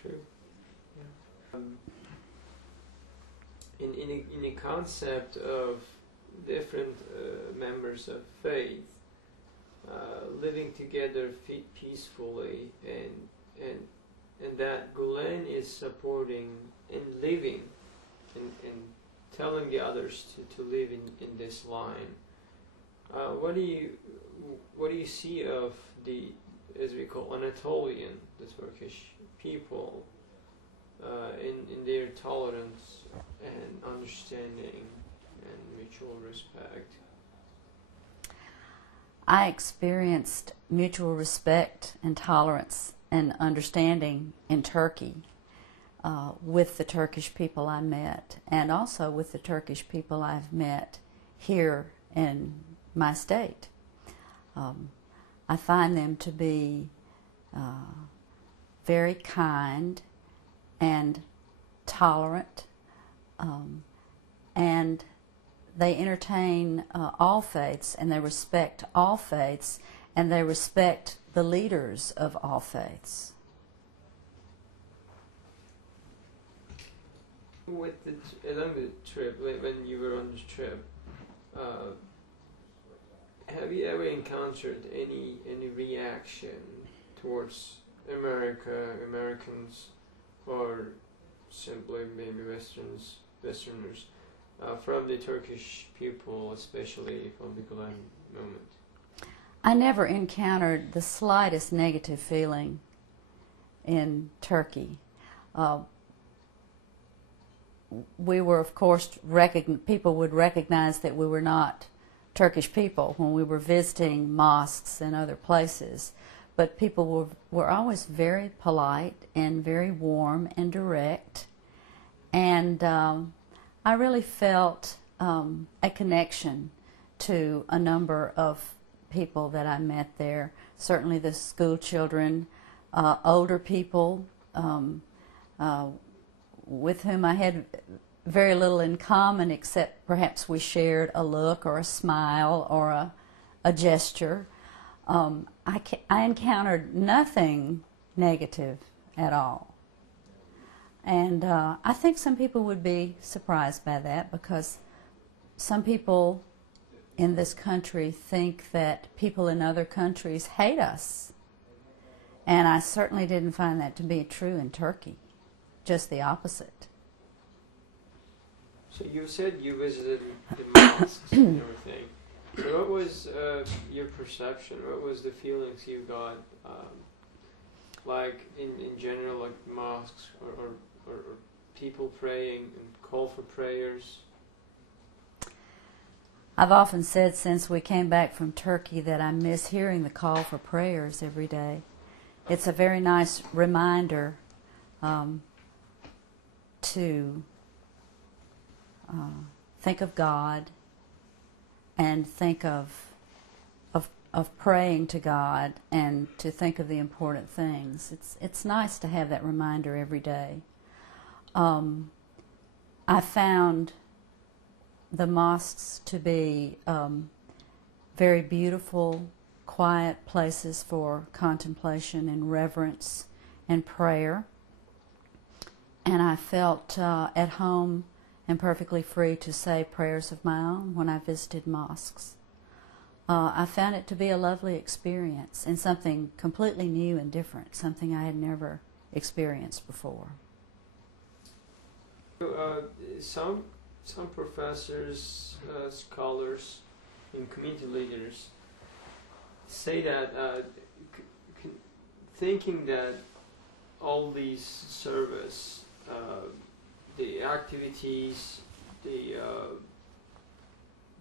true. Yeah. In the concept of different members of faith living together peacefully, and that Gulen is supporting and living and telling the others to live in this line. What do you see of the, as we call, Anatolian, the Turkish people, in their tolerance and understanding and mutual respect? I experienced mutual respect and tolerance and understanding in Turkey with the Turkish people I met, and also with the Turkish people I've met here in my state. I find them to be very kind and tolerant, and they entertain all faiths, and they respect all faiths, and they respect the leaders of all faiths. Along the trip, when you were on this trip, have you ever encountered any reaction towards Americans, or simply maybe Westerners, from the Turkish people, especially from the Gulen movement? I never encountered the slightest negative feeling in Turkey. We were, of course, people would recognize that we were not Turkish people when we were visiting mosques and other places, but people were always very polite and very warm and direct, and I really felt a connection to a number of people that I met there. Certainly the school children, older people with whom I had very little in common, except perhaps we shared a look or a smile or a gesture. I encountered nothing negative at all. And I think some people would be surprised by that, because some people in this country think that people in other countries hate us. And I certainly didn't find that to be true in Turkey. Just the opposite. So you said you visited the mosques and everything. So what was your perception? What was the feelings you got, like in general, like mosques or people praying and call for prayers? I've often said since we came back from Turkey that I miss hearing the call for prayers every day. It's a very nice reminder to think of God and think of praying to God and to think of the important things. It's nice to have that reminder every day. I found the mosques to be very beautiful, quiet places for contemplation and reverence and prayer. And I felt at home and perfectly free to say prayers of my own when I visited mosques. I found it to be a lovely experience and something completely new and different, something I had never experienced before. Some professors, scholars, and community leaders say that thinking that all these service, the activities, the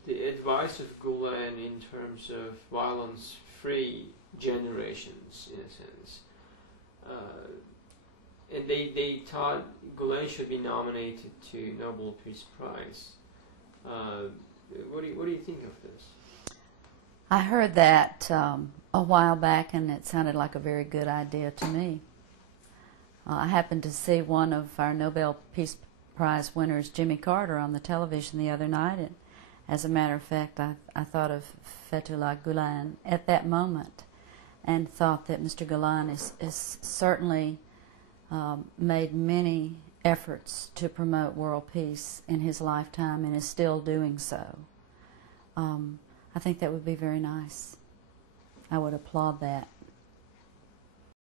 advice of Gulen in terms of violence-free generations, in a sense, and they thought Gulen should be nominated to Nobel Peace Prize. What do you think of this? I heard that a while back, and it sounded like a very good idea to me. I happened to see one of our Nobel Peace Prize winners, Jimmy Carter, on the television the other night, and as a matter of fact, I thought of Fethullah Gulen at that moment, and thought that Mr. Gulen is certainly made many efforts to promote world peace in his lifetime and is still doing so. I think that would be very nice. I would applaud that.